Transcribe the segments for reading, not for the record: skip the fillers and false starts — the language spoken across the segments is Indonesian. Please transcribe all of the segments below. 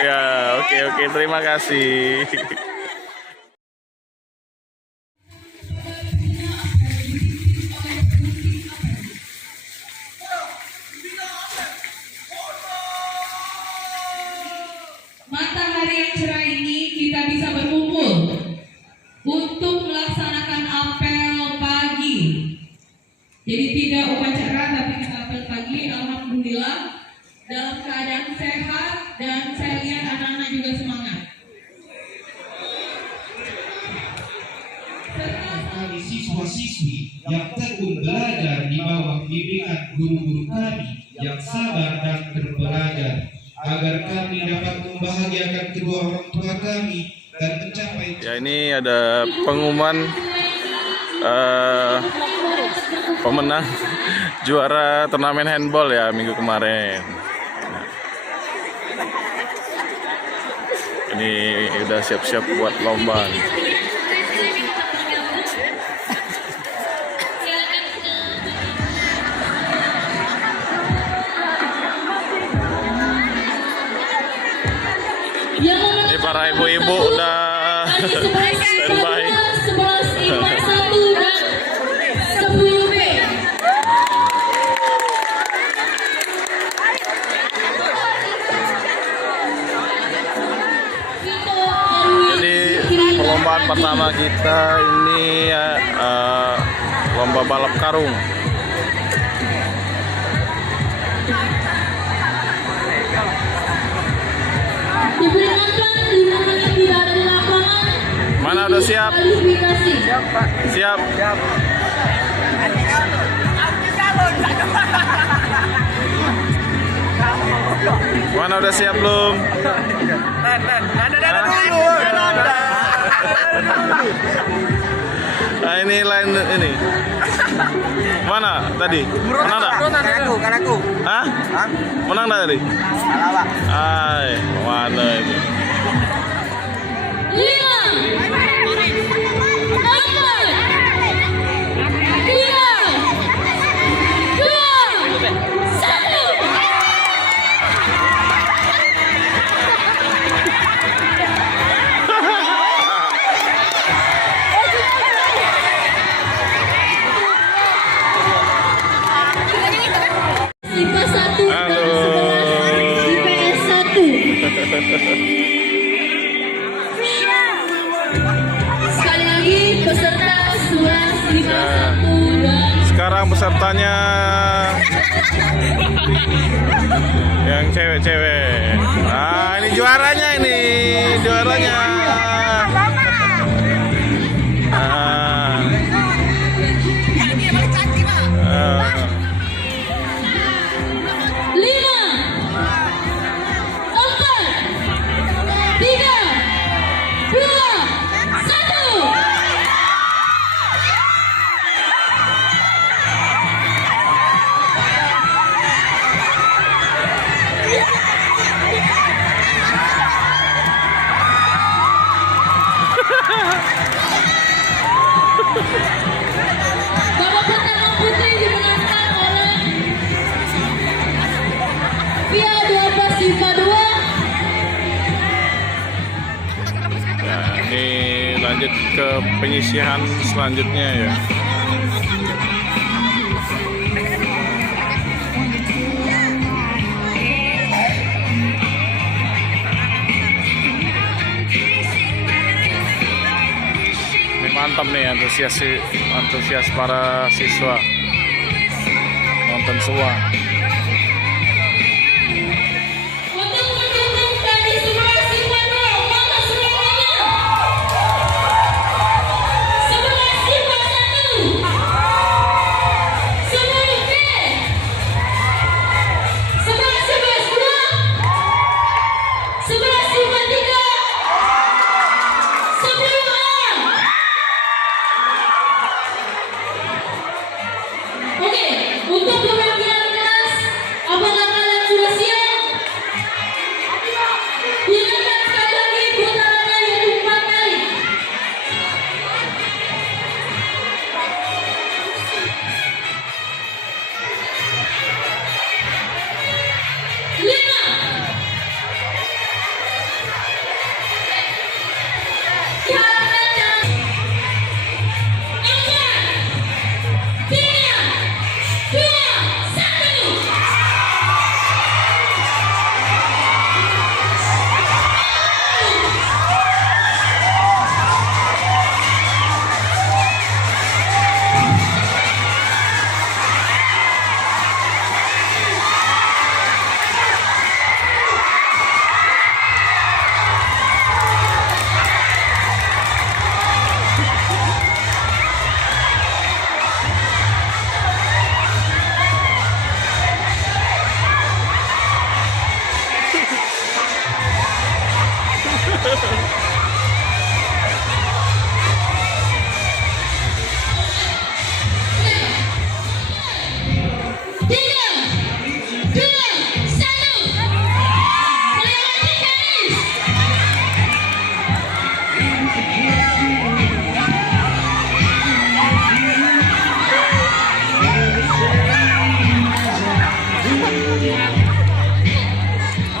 Ya, oke, terima kasih. Matahari yang cerah ini kita bisa berkumpul untuk melaksanakan apel pagi. Jadi tidak upacara tapi kita apel pagi. Alhamdulillah dalam keadaan sehat dan saya lihat anak-anak juga semangat. Siswa-siswi yang tekun belajar di bawah bimbingan guru-guru kami yang sabar dan terbelajar, agar kami dapat membahagiakan kedua orang tua kami dan mencapai. Ya, ini ada pengumuman pemenang juara turnamen handball ya minggu kemarin. Ini udah siap-siap buat lomba. Ini para ibu-ibu udah standby. 1151 dan 10B. Jadi perlombaan pertama kita ini lomba balap karung. Diperingatkan bila tidak ada di lapangan. Mana udah siap? Kualifikasi. Siap. Mana udah siap belum? Nah, ini lain ini. Mana tadi? Menang tak? Kan aku. Hah? Menang tak tadi? Salah, Pak. Ay, mana itu? 5-1 dan 11 IPS 1. Sekali lagi peserta 11 IPS 1 dan Sekarang pesertanya yang cewek-cewek. Nah, ini juaranya ini, juaranya. babak pertama putri dimenangkan oleh Via 12 IPA 2. Ya, ini lanjut ke penyisihan selanjutnya ya. Mantap nih antusias para siswa nonton semua. Untuk mendukung dari 11 IPA 2, mana semuanya? 11 IPA 1, 10B, 11 IPS 2, 11 IPA 3, 10A. Oke, untuk perwakilan kelas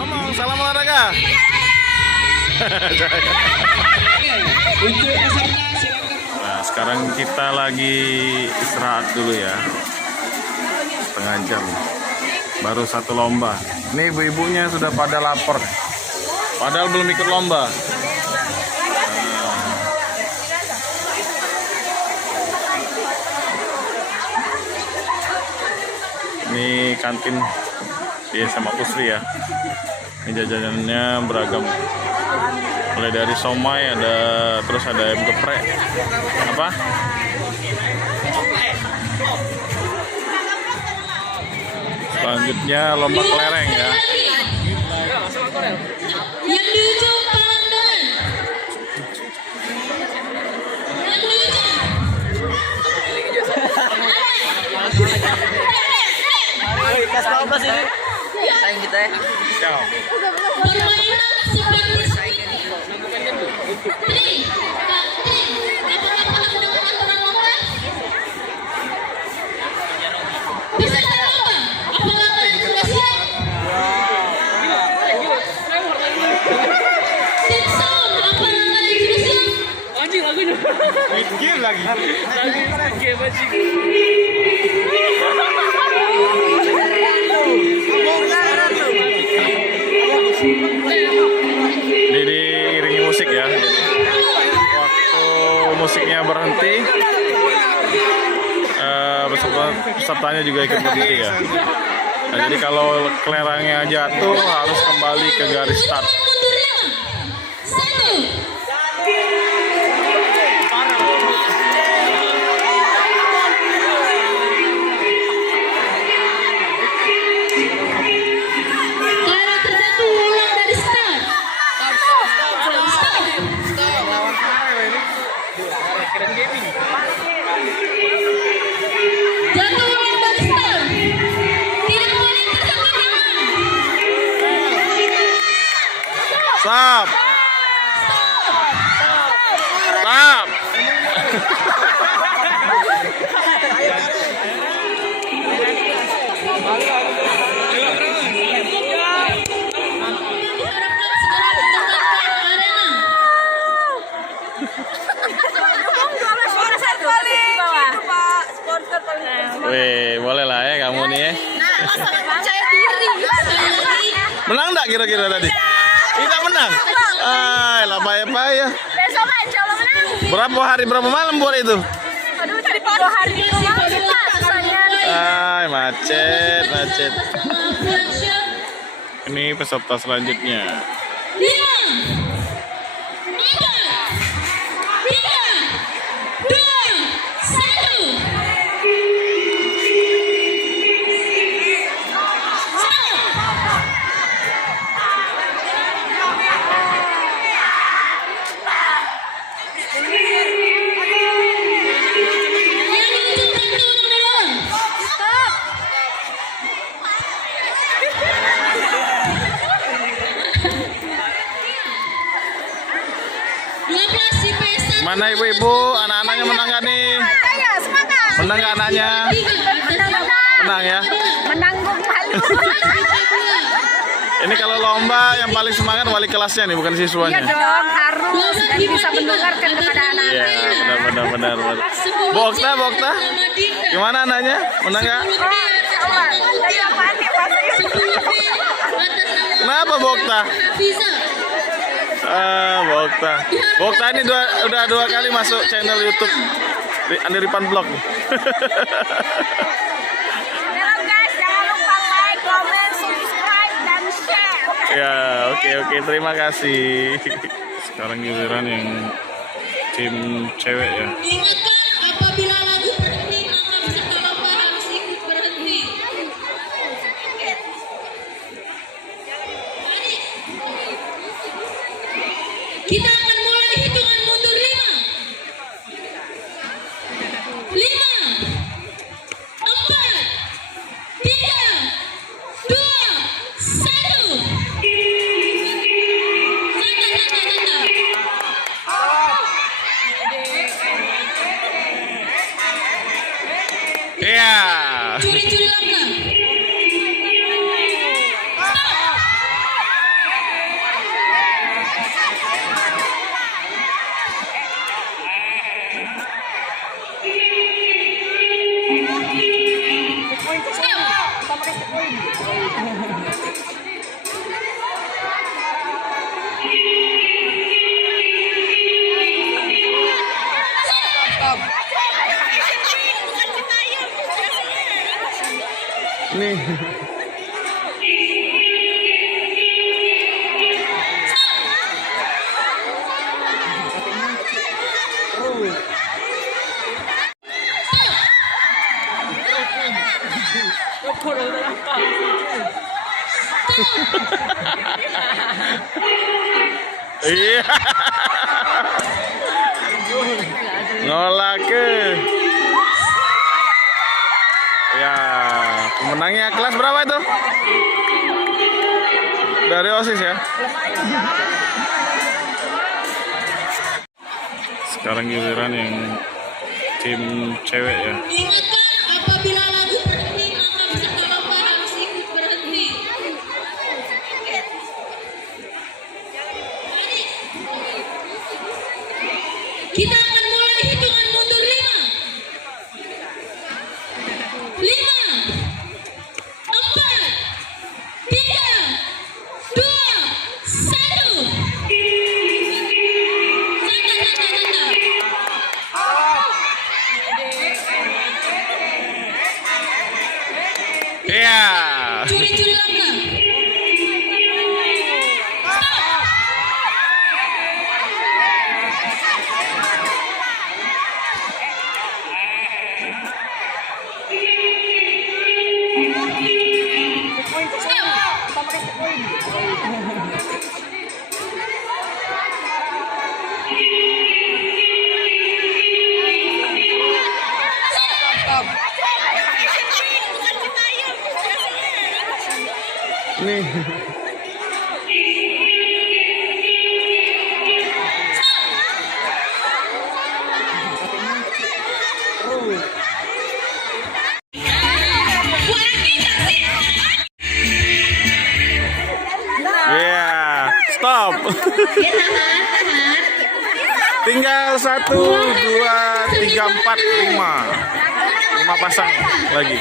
Ngomong, salam olahraga. Untuk peserta silakan. Nah, sekarang kita lagi istirahat dulu ya. Setengah jam. Baru satu lomba. Ini ibu-ibunya sudah pada lapar. Padahal belum ikut lomba. Ini kantin di SMA Pusri ya. Ini jajanannya beragam. Mulai dari somai ada, terus ada ayam geprek. Apa? Selanjutnya lomba kelereng ya. Yang di ujung tangan. Yang di ujung. Kas 12 ini. Sayang kita ya. Permainan seperti Tri, Kak Tri, apakah paham dengan aturan lomba? Peserta lomba, apakah kalian sudah siap? Tim sound, apakah kalian sudah siap? Anjing lagunya. Game lagi. Game anjing. Ini diiringi musik ya. Waktu musiknya berhenti, pesertanya juga ikut berhenti ya. Nah, jadi kalau kelerengnya jatuh harus kembali ke garis start. Mundurnya. 1. Kalau terjatuh ulang dari start. Jatuh ulang dari start. Tidak boleh tertangkap tangan. Stop. Stop. Diharapkan segera ditemukan arena. Wih, boleh lah ya kamu nih ya. Percaya diri. Sekali lagi. Menang enggak kira-kira tadi? Tidak menang. Ah, lah payah-payah. Besok aja lo menang. Berapa hari berapa malam buat itu? Aduh, tadi 2 hari di rumah Pak, rasanya. Ay, macet, macet. Bersama Fuansya. Ini peserta selanjutnya. 5, 4, 3, 2, 1. Yang diucapkan tolong dulu. Mana ibu-ibu, anak-anaknya menang nggak nih? Ayo, semangat. Menang nggak anaknya? Menang ya. Menanggung malu. Ini kalau lomba yang paling semangat wali kelasnya nih, bukan Iya siswanya. dong, harus dan bisa mendengarkan kepada Iya, anak-anak. benar. Bokta, Bokta. Gimana anaknya? Menang nggak? Allah, dari apaan nih bahasanya? Kenapa Bokta? Bokta. Bokta ini udah 2 kali masuk channel YouTube Andi Ripan Vlog. Jangan guys, jangan lupa like, comment, subscribe, dan share. Ya, oke, terima kasih. Sekarang giliran yang tim cewek ya. Ingatkan apabila lagu berhenti maka peserta lomba harus ikut berhenti. Kita akan mulai hitungan mundur 5, 4, 3, 2, Iya. Curi-curi langkah. Nih. Iya. Ngolake. Ya, pemenangnya kelas berapa itu? Dari OSIS ya. Sekarang giliran yang tim cewek ya. Ingatkan apabila lagu berhenti maka peserta lomba harus ikut berhenti. Kita akan mulai hitungan mundur 5, 4, 3, 2, 1. Iya. Curi-curi langkah. Nih. Iya, stop. Tinggal 1, 2, 3, 4, 5. 5 pasang lagi.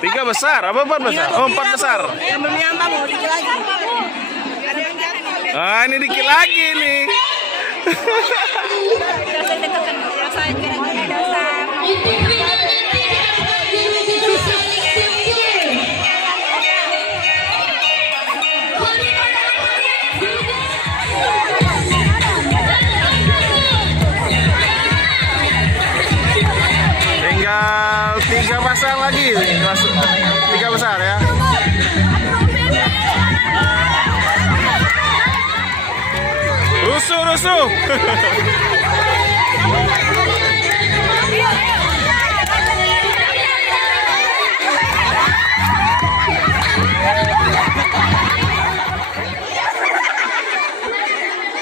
Tiga besar, apa 4 besar? Oh, 4 besar. Ah, ini dikit lagi nih. Tinggal 3 pasang lagi, 3 besar ya. Rusuh.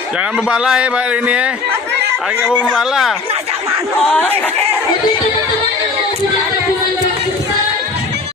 Jangan membala ya Pak ini ya. Agak membala.